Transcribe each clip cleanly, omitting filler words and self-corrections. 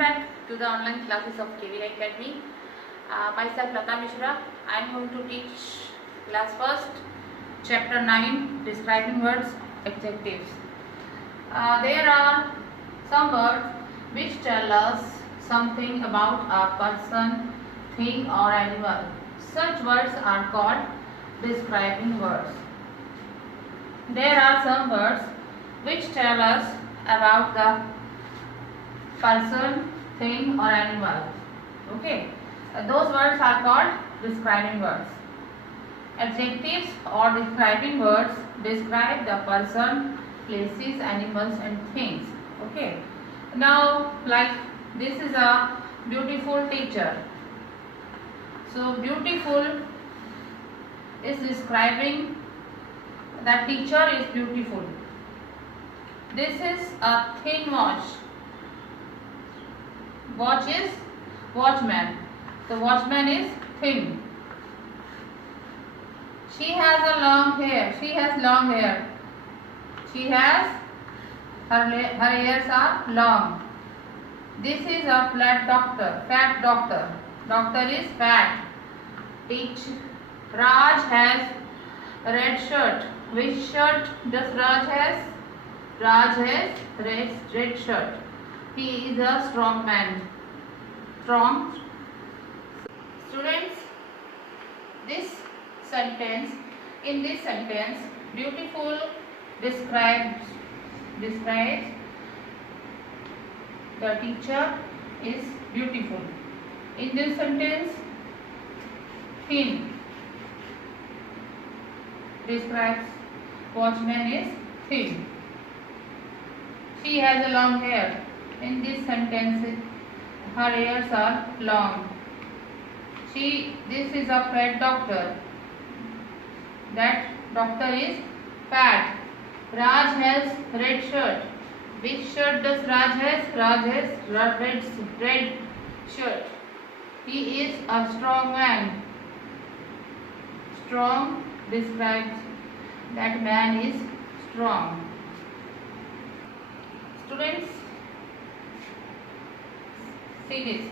back to the online classes of KVI Academy. Myself Lata Mishra. I am going to teach class first, chapter 9, describing words, adjectives. There are some words which tell us something about a person, thing or animal. Such words are called describing words. There are some words which tell us about the person, thing or animal. Okay, those words are called describing words. Adjectives or describing words describe the person, places, animals and things. Okay, now like this is a beautiful teacher. So beautiful is describing that teacher is beautiful. This is a thin watch. Watch is watchman. The watchman is thin. She has a long hair. She has long hair. She has her hairs are long. This is a fat doctor. Fat doctor. Doctor is fat. Raj has a red shirt. Which shirt does Raj has? Raj has red shirt. He is a strong man. Strong. Students, in this sentence, beautiful describes the teacher is beautiful. In this sentence, thin describes watchman is thin. She has a long hair. In this sentence, her hairs are long. This is a fat doctor. That doctor is fat. Raj has red shirt. Which shirt does Raj has? Raj has red shirt. He is a strong man. Strong describes that man is strong. Students, see this.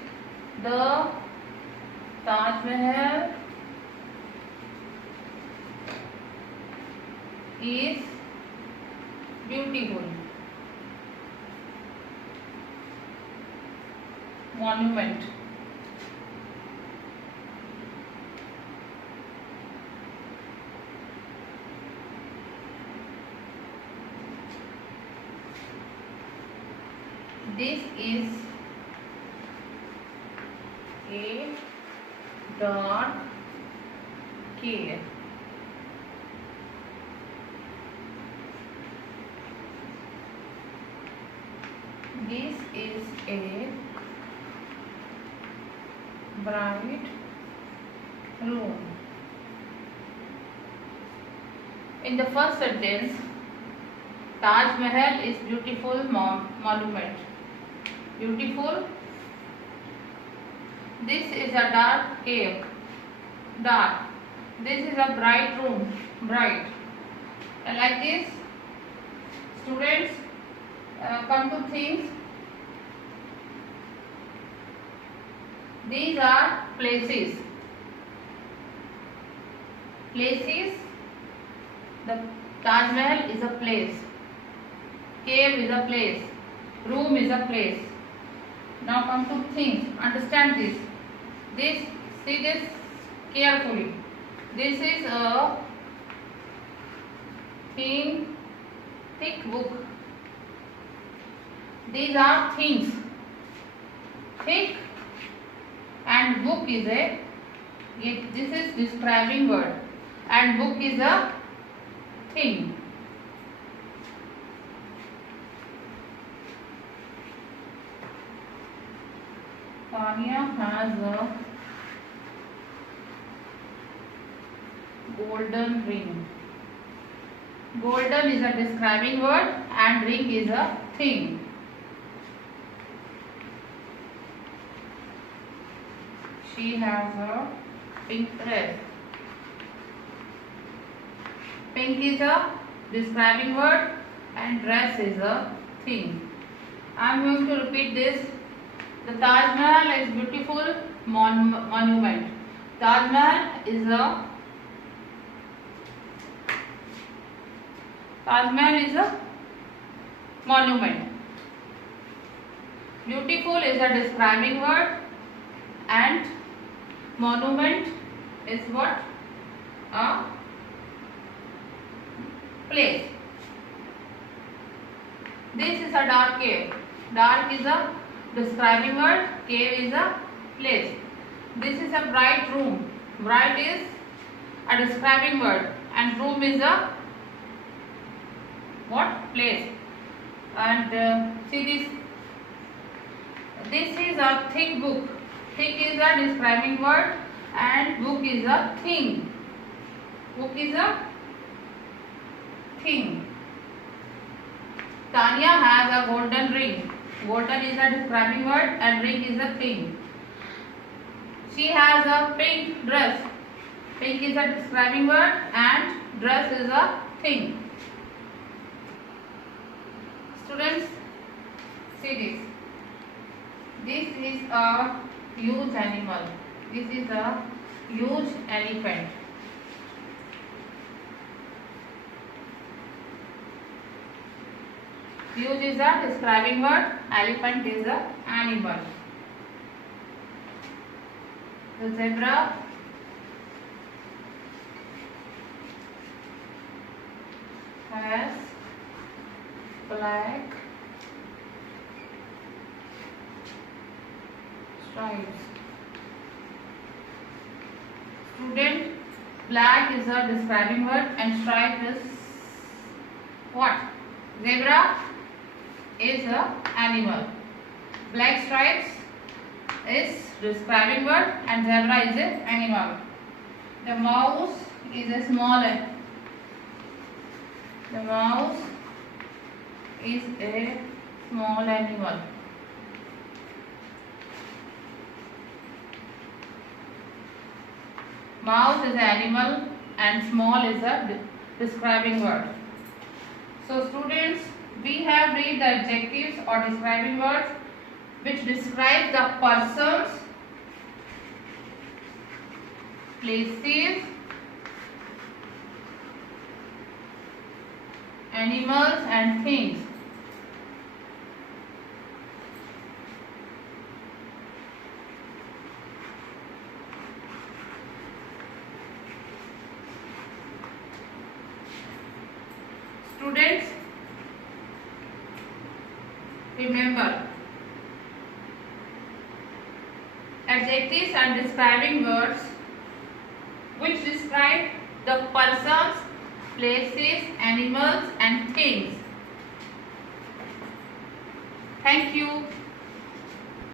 The Taj Mahal is beautiful monument. This is a dot K. This is a bright room. In the first sentence, Taj Mahal is beautiful monument. Beautiful. This is a dark cave. Dark. This is a bright room. Bright. And like this, students, come to things. These are places. Places. The Taj Mahal is a place. Cave is a place. Room is a place. Now come to things. Understand this. See this carefully. This is a thin, thick book. These are things. Thick and book is this is describing word and book is a thing. Tanya has a golden ring. Golden is a describing word and ring is a thing. She has a pink dress. Pink is a describing word and dress is a thing. I am going to repeat this. The Taj Mahal is beautiful monument. Taj Mahal is a monument. Beautiful is a describing word and monument is what? A place. This is a dark cave. Dark is a describing word, cave is a place. This is a bright room. Bright is a describing word and room is a what? Place. And see this. This is a thick book. Thick is a describing word and book is a thing. Book is a thing. Tanya has a golden ring. Golden is a describing word and ring is a thing. She has a pink dress. Pink is a describing word and dress is a thing. Students, see this. This is a huge animal. This is a huge elephant. Huge is a describing word. Elephant is a animal. The zebra has black stripes. Student, black is a describing word and stripe is what? Zebra is a animal. Black stripes is describing word and zebra is an animal. The mouse is a small animal. The mouse is a small animal. Mouse is an animal and small is a describing word. So students, we have read the adjectives or describing words which describe the persons, places, animals and things. Students, remember, adjectives and describing words which describe the persons, places, animals and things. Thank you.